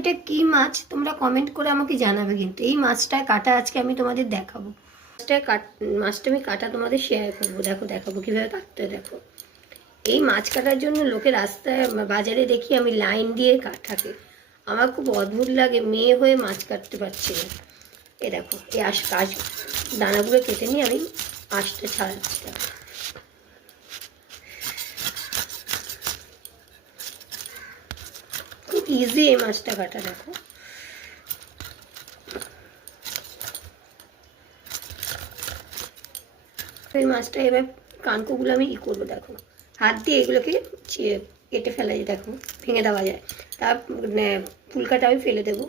এটা কি মাছ তোমরা কমেন্ট করে আমাকে জানাবে। কিন্তু এই মাছটা কাটা আজকে আমি তোমাদের দেখাবো। মাছটা আমি কাটা তোমাদের শেয়ার করবো। দেখাবো কিভাবে কাটতে। দেখো, এই মাছ কাটার জন্য লোকে রাস্তায় বাজারে দেখি আমি লাইন দিয়ে থাকে। আমার খুব অদ্ভুত লাগে, মেয়ে হয়ে মাছ কাটতে পারছি না। দেখো, এই কাজ দানাগুলো কেটে নিয়ে আমি আঁশটা ছাড়াচ্ছি। দেখো, খুব ইজি এই মাছটা কাটা। দেখো, এই মাছটা এবার কানকোগুলো আমি করবো। দেখো, হাত দিয়ে এগুলোকে কেটে ফেলা যায়। দেখো, ভেঙে দেওয়া যায়। তার ফুলকাটা আমি ফেলে দেবো।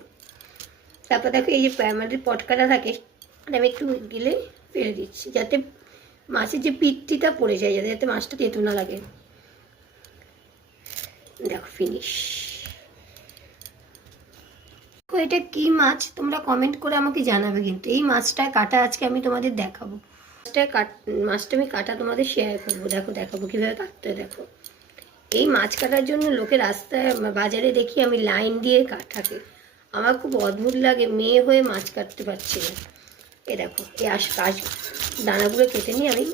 তারপর দেখো, এই যে আমাদের পটকাটা থাকে আমি একটু গিলে ফেলে দিচ্ছি, যাতে মাছের যে পিঠটিটা পড়ে যায়, যাতে মাছটা তেতো না লাগে। দেখো, ফিনিশ। এটা কি মাছ তোমরা কমেন্ট করে আমাকে জানাবে। কিন্তু এই মাছটা কাটা আজকে আমি তোমাদের দেখাবো। মাছটা আমি কাটা তোমাদের শেয়ার করবো। দেখাবো কিভাবে কাটতে। দেখো, এই মাছ কাটার জন্য লোকে রাস্তায় বাজারে দেখি আমি লাইন দিয়ে থাকে। আমার খুব অদ্ভুত লাগে, মেয়ে হয়ে মাছ কাটতে পারছি না। দেখো, এই কাজ দানাগুলো কেটে নিয়ে আমি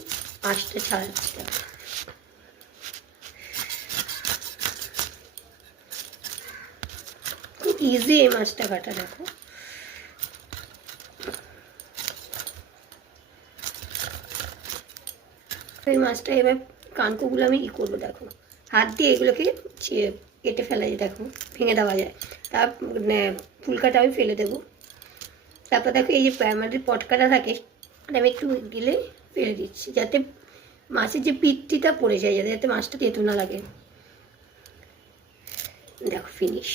আঁশটা ছাড়াচ্ছি। দেখো, খুব ইজি এই মাছটা কাটা। দেখো, এই মাছটা এবার কানকোগুলো আমি করবো। দেখো, হাত দিয়ে এগুলোকে কেটে ফেলা যায়। দেখো, ভেঙে দেওয়া যায়। তার ফুলকাটা আমি ফেলে দেবো। তারপর দেখো, এই যে আমাদের পটকাটা থাকে আমি একটু গিলে ফেলে দিচ্ছি, যাতে মাছের যে পিঠটিটা পড়ে যায়, যাতে মাছটা তেতো না লাগে। দেখো, ফিনিশ।